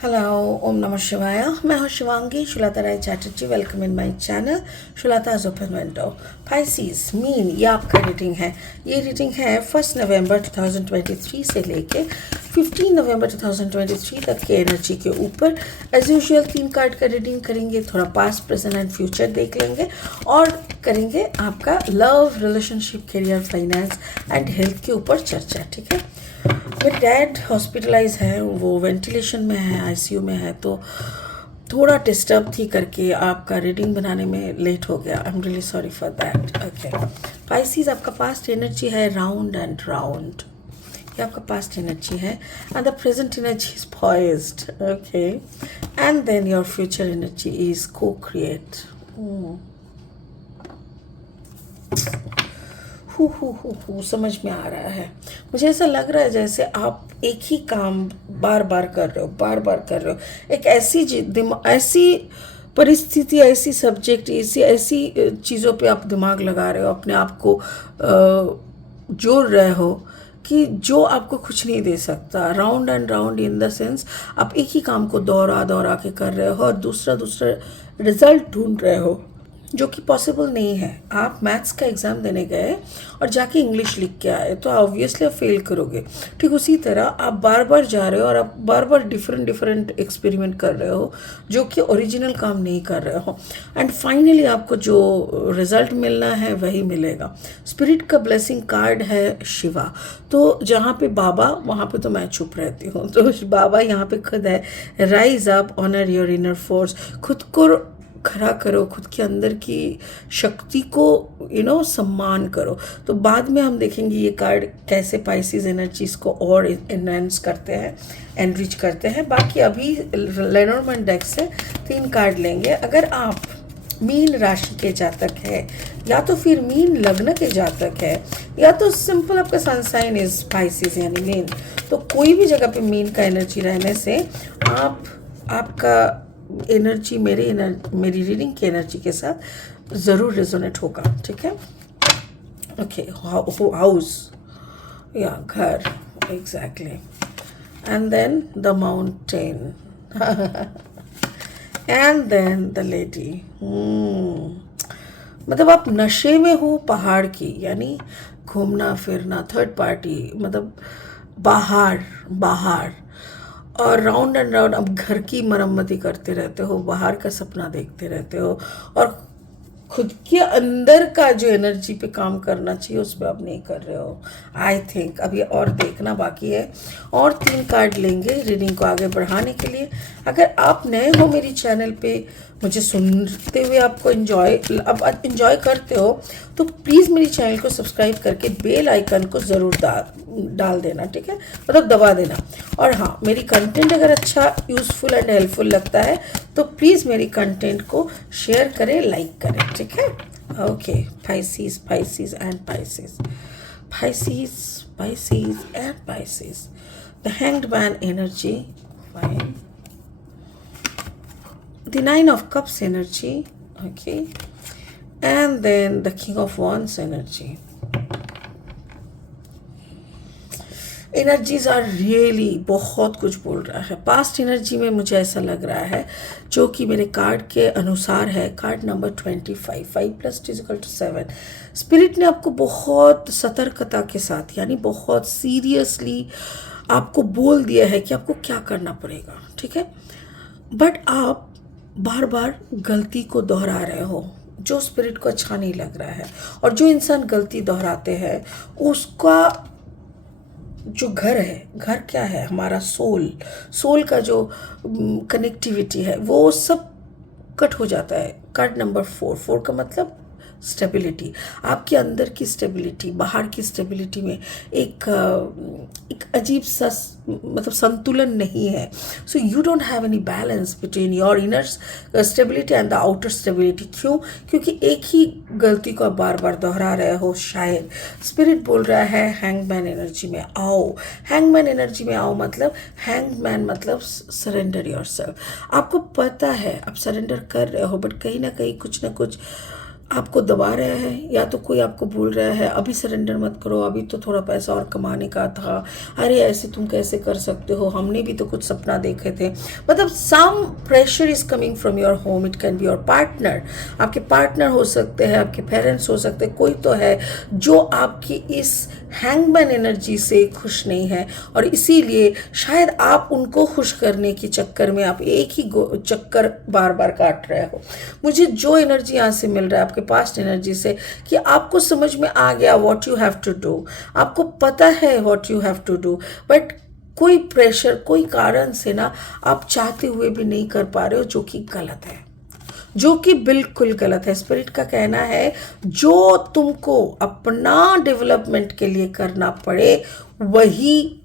Hello, Om Namah Shivaya. मैं हूँ Shivangi Shulata Rai Chatterjee. Welcome in my channel Shulata's open window. Pisces मीन ये आपका रीडिंग है. ये रीडिंग है 1 नवंबर 2023 से लेके 15 नवंबर 2023 तक के एनर्जी के ऊपर. एज यूजुअल 3 कार्ड का रीडिंग करेंगे. थोड़ा पास्ट, प्रेजेंट एंड फ्यूचर देख लेंगे और करेंगे आपका love, relationship, career, finance and health के ऊपर चर्चा. ठीक है. मेरे डैड हॉस्पिटलाइज है, वो वेंटिलेशन में है, आईसीयू में है, तो थोड़ा डिस्टर्ब थी करके आपका रीडिंग बनाने में लेट हो गया. I am really sorry for that. Okay. Pisces आपका पास्ट एनर्जी है राउंड एंड राउंड. ये आपका पास्ट एनर्जी है and the present energy is poised. Okay. And then your future energy is को क्रिएट. समझ में आ रहा है. मुझे ऐसा लग रहा है जैसे आप एक ही काम बार बार कर रहे हो. एक ऐसी परिस्थिति, ऐसी सब्जेक्ट, ऐसी चीज़ों पे आप दिमाग लगा रहे हो, अपने आप को जोड़ रहे हो कि जो आपको कुछ नहीं दे सकता. Round and round in the sense आप एक ही काम को दोहरा के कर रहे हो और दूसरा रिजल्ट ढूंढ रहे हो जो कि पॉसिबल नहीं है. आप मैथ्स का एग्ज़ाम देने गए और जाके इंग्लिश लिख के आए तो ऑब्वियसली आप फेल करोगे. ठीक उसी तरह आप बार बार जा रहे हो और आप बार बार डिफरेंट एक्सपेरिमेंट कर रहे हो जो कि ओरिजिनल काम नहीं कर रहे हो. एंड फाइनली आपको जो रिजल्ट मिलना है वही मिलेगा. स्पिरिट का ब्लेसिंग कार्ड है शिवा. तो जहाँ पे बाबा वहाँ पे तो मैं चुप रहती हूँ. तो बाबा यहाँ पे खुद है. Rise up, honour your inner force. खुद को खड़ा करो, खुद के अंदर की शक्ति को सम्मान करो. तो बाद में हम देखेंगे ये कार्ड कैसे पाइसिस एनर्जीज को और एनहांस करते हैं, एनरिच करते हैं. बाकी अभी लेनोर्मैंड डेक से 3 कार्ड लेंगे. अगर आप मीन राशि के जातक है या तो फिर मीन लग्न के जातक है या तो सिंपल आपका सन साइन इज पाइसिस यानी मीन, तो कोई भी जगह पे मीन का एनर्जी रहने से आपका एनर्जी मेरी रीडिंग की एनर्जी के साथ ज़रूर रेजोनेट होगा. ठीक है. ओके. हाउस या घर, exactly. And then the mountain and then the lady. मतलब आप नशे में हो पहाड़ की, यानी घूमना फिरना, थर्ड पार्टी, मतलब बाहर और राउंड एंड राउंड अब घर की मरम्मती करते रहते हो, बाहर का सपना देखते रहते हो और खुद के अंदर का जो एनर्जी पे काम करना चाहिए उस पर आप नहीं कर रहे हो. आई थिंक अभी और देखना बाकी है. और 3 कार्ड लेंगे रीडिंग को आगे बढ़ाने के लिए. अगर आप नए हो मेरी चैनल पे, मुझे सुनते हुए आपको इन्जॉय करते हो तो प्लीज़ मेरी चैनल को सब्सक्राइब करके बेल आइकन को ज़रूर डाल देना. ठीक है, मतलब दबा देना. और हाँ, मेरी कंटेंट अगर अच्छा, यूज़फुल एंड हेल्पफुल लगता है तो प्लीज़ मेरी कंटेंट को शेयर करें, लाइक करें. ठीक है. Okay. Pisces and Pisces. The hanged man energy. Fine. The 9 of Cups energy. Okay. And then the King of Wands energy. Energies are really बहुत कुछ बोल रहा है. पास्ट एनर्जी में मुझे ऐसा लग रहा है जो कि मेरे कार्ड के अनुसार है. Card number 25. 5 + 2 = 7. स्पिरिट ने आपको बहुत सतर्कता के साथ, यानी बहुत सीरियसली आपको बोल दिया है कि आपको क्या करना पड़ेगा. ठीक है. बट आप बार बार गलती को दोहरा रहे हो जो स्पिरिट को अच्छा नहीं लग रहा है. और जो इंसान गलती दोहराते हैं उसका जो घर क्या है, हमारा सोल का जो कनेक्टिविटी है वो सब कट हो जाता है. कार्ड नंबर 4 का मतलब स्टेबिलिटी. आपके अंदर की स्टेबिलिटी, बाहर की स्टेबिलिटी में एक अजीब सा मतलब संतुलन नहीं है. So you don't have any balance between your inner stability and the outer stability. क्योंकि एक ही गलती को आप बार बार दोहरा रहे हो. शायद स्पिरिट बोल रहा है हैंगमैन एनर्जी में आओ. हैंगमैन एनर्जी में आओ मतलब सरेंडर योरसेल्फ. आपको पता है आप सरेंडर कर रहे हो, बट कहीं ना कहीं कुछ ना कुछ आपको दबा रहा है, या तो कोई आपको बोल रहा है अभी सरेंडर मत करो, अभी तो थोड़ा पैसा और कमाने का था, अरे ऐसे तुम कैसे कर सकते हो, हमने भी तो कुछ सपना देखे थे। मतलब some pressure is coming from your home, it can be your partner, आपके पार्टनर हो सकते हैं, आपके पेरेंट्स हो सकते हैं, कोई तो है जो आपकी इस हैंगमैन एनर्जी से खुश नहीं है, और इसीलिए शायद आप उनको खुश करने के चक्कर में आप एक ही चक्कर बार बार काट रहे हो। मुझे जो एनर्जी यहाँ से मिल रहा है आपके पास्ट एनर्जी से, कि आपको समझ में आ गया what you have to do, आपको पता है what you have to do, but कोई प्रेशर, कोई कारण से ना आप चाहते हुए भी नहीं कर पा रहे हो, जो कि गलत है, जो कि बिल्कुल गलत है। स्पिरिट का कहना है जो तुमको अपना डेवलपमेंट के लिए करना पड़े वही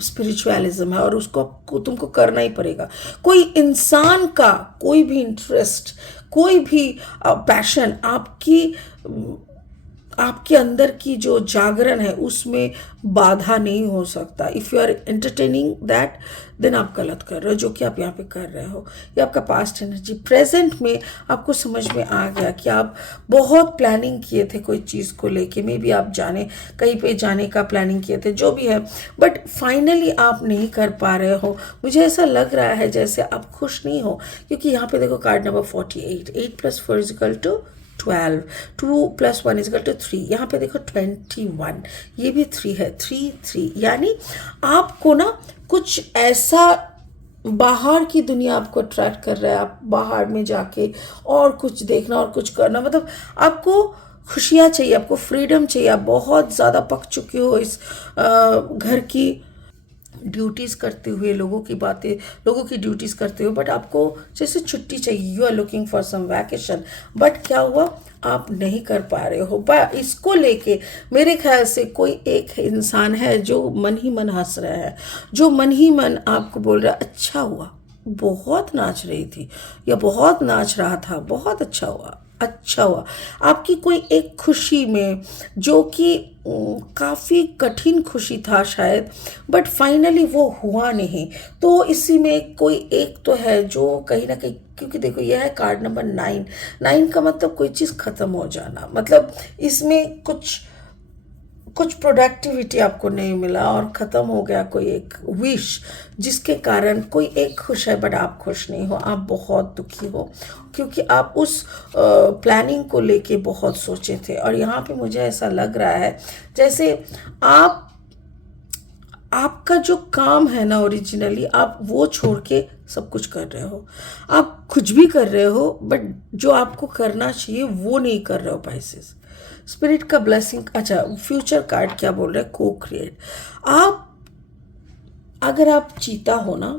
स्पिरिचुअलिज्म है, और उसको तुमको करना ही पड़ेगा। कोई इंसान का कोई भी इंटरेस्ट, कोई भी पैशन आपके अंदर की जो जागरण है उसमें बाधा नहीं हो सकता। If you are entertaining that, then आप गलत कर रहे हो, जो कि आप यहाँ पे कर रहे हो। ये आपका पास्ट एनर्जी। प्रेजेंट में आपको समझ में आ गया कि आप बहुत प्लानिंग किए थे कोई चीज़ को लेके, मे बी आप कहीं पे जाने का प्लानिंग किए थे, जो भी है, बट फाइनली आप नहीं कर पा रहे हो। मुझे ऐसा लग रहा है जैसे आप खुश नहीं हो, क्योंकि यहाँ पे देखो कार्ड नंबर 48, 8 + 4 = 12, 2 + 1 = 3, यहाँ पे देखो 21, ये भी 3 है, 3 3, यानी आपको ना कुछ ऐसा बाहर की दुनिया आपको अट्रैक्ट कर रहा है, आप बाहर में जाके और कुछ देखना और कुछ करना, मतलब आपको खुशियाँ चाहिए, आपको फ्रीडम चाहिए। आप बहुत ज़्यादा पक चुके हो इस घर की ड्यूटीज़ करते हुए, लोगों की ड्यूटीज़ करते हुए, बट आपको जैसे छुट्टी चाहिए, you are looking for some vacation, but क्या हुआ, आप नहीं कर पा रहे हो। इसको लेके मेरे ख्याल से कोई एक इंसान है जो मन ही मन हंस रहा है, जो मन ही मन आपको बोल रहा है अच्छा हुआ, बहुत नाच रही थी या बहुत नाच रहा था, बहुत अच्छा हुआ, अच्छा हुआ। आपकी कोई एक खुशी में, जो कि काफ़ी कठिन खुशी था शायद, बट फाइनली वो हुआ नहीं, तो इसी में कोई एक तो है जो कहीं ना कहीं, क्योंकि देखो यह है कार्ड नंबर 9, 9 का मतलब कोई चीज़ ख़त्म हो जाना, मतलब इसमें कुछ प्रोडक्टिविटी आपको नहीं मिला और ख़त्म हो गया कोई एक विश, जिसके कारण कोई एक खुश है बट आप खुश नहीं हो, आप बहुत दुखी हो, क्योंकि आप उस प्लानिंग को लेके बहुत सोचे थे। और यहाँ पे मुझे ऐसा लग रहा है जैसे आपका जो काम है ना, ओरिजिनली आप वो छोड़ के सब कुछ कर रहे हो, आप कुछ भी कर रहे हो, बट जो आपको करना चाहिए वो नहीं कर रहे हो। पाइसेस, स्पिरिट का ब्लेसिंग। अच्छा, फ्यूचर कार्ड क्या बोल रहे हैं, को क्रिएट। अगर आप चीता हो ना,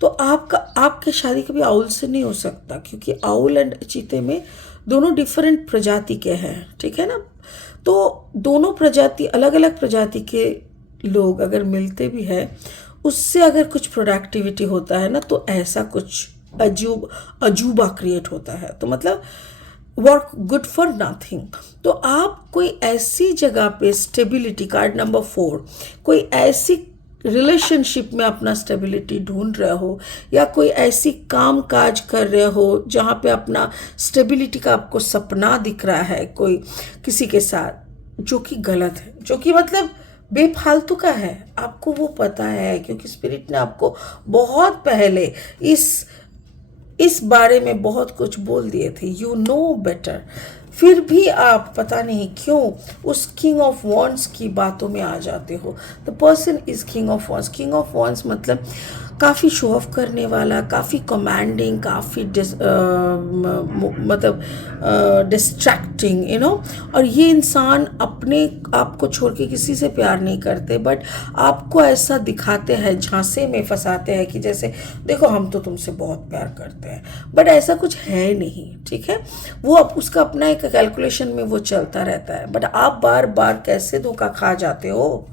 तो आपके शादी कभी आउल से नहीं हो सकता, क्योंकि आउल एंड चीते में दोनों डिफरेंट प्रजाति के हैं, ठीक है ना। तो दोनों प्रजाति, अलग अलग प्रजाति के लोग अगर मिलते भी हैं, उससे अगर कुछ प्रोडक्टिविटी होता है ना, तो ऐसा कुछ अजूबा क्रिएट होता है, तो मतलब वर्क गुड फॉर नथिंग। तो आप कोई ऐसी जगह पे स्टेबिलिटी, कार्ड नंबर 4, कोई ऐसी रिलेशनशिप में अपना स्टेबिलिटी ढूंढ रहे हो, या कोई ऐसी काम काज कर रहे हो जहाँ पे अपना स्टेबिलिटी का आपको सपना दिख रहा है कोई किसी के साथ, जो कि गलत है, जो कि मतलब बेफालतू का है, आपको वो पता है, क्योंकि स्पिरिट ने आपको बहुत पहले इस बारे में बहुत कुछ बोल दिए थे, यू नो बेटर, फिर भी आप पता नहीं क्यों उस किंग ऑफ वॉन्ड्स की बातों में आ जाते हो। The person is king of wands. King of wands मतलब काफ़ी शो ऑफ करने वाला, काफ़ी कमांडिंग, काफ़ी मतलब डिस्ट्रैक्टिंग, यू नो। और ये इंसान अपने आप को छोड़ के किसी से प्यार नहीं करते, बट आपको ऐसा दिखाते हैं, झांसे में फंसाते हैं कि जैसे देखो हम तो तुमसे बहुत प्यार करते हैं, बट ऐसा कुछ है नहीं, ठीक है। वो उसका अपना एक कैलकुलेशन में वो चलता रहता है, बट आप बार बार कैसे धोखा खा जाते हो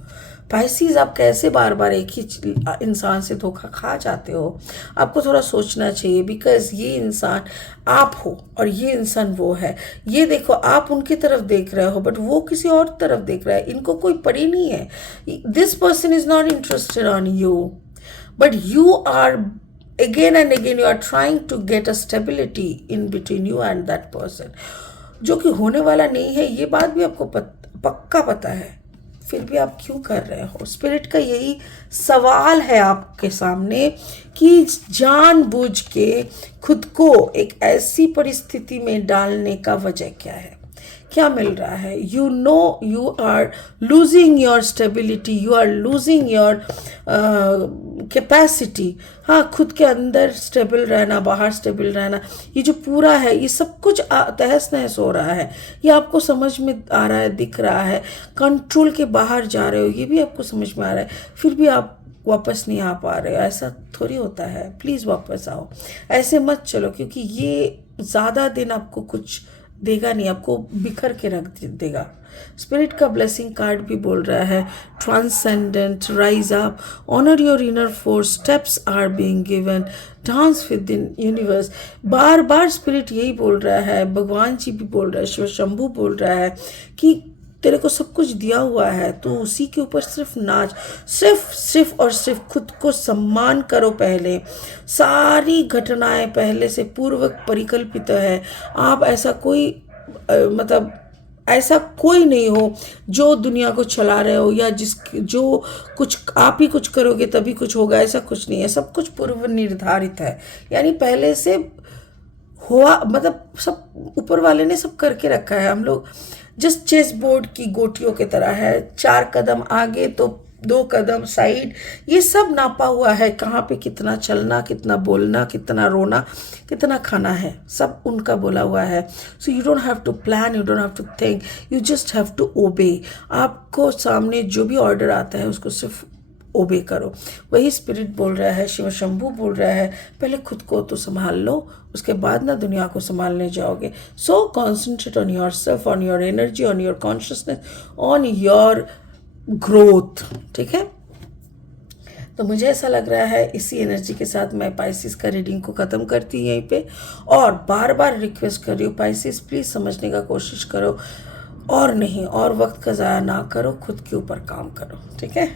पाइसीज, आप कैसे बार बार एक ही इंसान से धोखा खा जाते हो। आपको थोड़ा सोचना चाहिए, बिकॉज ये इंसान आप हो और ये इंसान वो है। ये देखो, आप उनकी तरफ देख रहे हो बट वो किसी और तरफ देख रहा है, इनको कोई पड़ी नहीं है। This person is not interested on you, but you are again and again you are trying to get a stability in between you and that person. जो कि होने वाला नहीं है, ये बात भी आपको पक्का पता है, फिर भी आप क्यों कर रहे हो? स्पिरिट का यही सवाल है आपके सामने कि जानबूझ के खुद को एक ऐसी परिस्थिति में डालने का वजह क्या है? क्या मिल रहा है? You know you are losing your stability, you are losing your capacity. हाँ, खुद के अंदर स्टेबल रहना, बाहर स्टेबल रहना, ये जो पूरा है, ये सब कुछ तहस नहस हो रहा है। ये आपको समझ में आ रहा है, दिख रहा है। कंट्रोल के बाहर जा रहे हो, ये भी आपको समझ में आ रहा है, फिर भी आप वापस नहीं आ पा रहे हो। ऐसा थोड़ी होता है। प्लीज़ वापस आओ, ऐसे मत चलो, क्योंकि ये ज़्यादा दिन आपको कुछ देगा नहीं, आपको बिखर के रख देगा। स्पिरिट का ब्लेसिंग कार्ड भी बोल रहा है transcendent, rise up, honour your inner force, steps are being given, dance with in universe. बार बार स्पिरिट यही बोल रहा है, भगवान जी भी बोल रहा है, शिव शंभू बोल रहा है कि तेरे को सब कुछ दिया हुआ है, तो उसी के ऊपर सिर्फ नाच, सिर्फ और सिर्फ खुद को सम्मान करो। पहले सारी घटनाएं पहले से पूर्व परिकल्पित है। आप ऐसा कोई मतलब ऐसा कोई नहीं हो जो दुनिया को चला रहे हो, या जो कुछ आप ही कुछ करोगे तभी कुछ होगा, ऐसा कुछ नहीं है। सब कुछ पूर्व निर्धारित है, यानी पहले से हुआ, मतलब सब ऊपर वाले ने सब करके रखा है। हम लोग जस्ट चेस बोर्ड की गोटियों की तरह है, 4 कदम आगे तो 2 कदम साइड, ये सब नापा हुआ है। कहाँ पे कितना चलना, कितना बोलना, कितना रोना, कितना खाना है, सब उनका बोला हुआ है। So you don't have to plan, you don't have to think, you just have to obey. आपको सामने जो भी ऑर्डर आता है उसको सिर्फ ओबे करो। वही स्पिरिट बोल रहा है, शिव शंभू बोल रहा है, पहले खुद को तो संभाल लो, उसके बाद ना दुनिया को संभालने जाओगे। So concentrate on your self, on your energy, on your consciousness, on your growth. ठीक है, तो मुझे ऐसा लग रहा है इसी एनर्जी के साथ मैं पाइसिस का रीडिंग को ख़त्म करती हूँ यहीं पे, और बार बार रिक्वेस्ट कर रही हूँ पाइसिस प्लीज़ समझने का कोशिश करो, और नहीं, और वक्त का ज़ाया ना करो, खुद के ऊपर काम करो। ठीक है,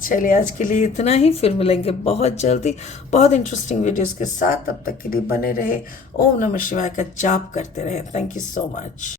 चलिए आज के लिए इतना ही, फिर मिलेंगे बहुत जल्दी बहुत इंटरेस्टिंग वीडियोस के साथ। तब तक के लिए बने रहे, ओम नमः शिवाय का जाप करते रहे। Thank you so much.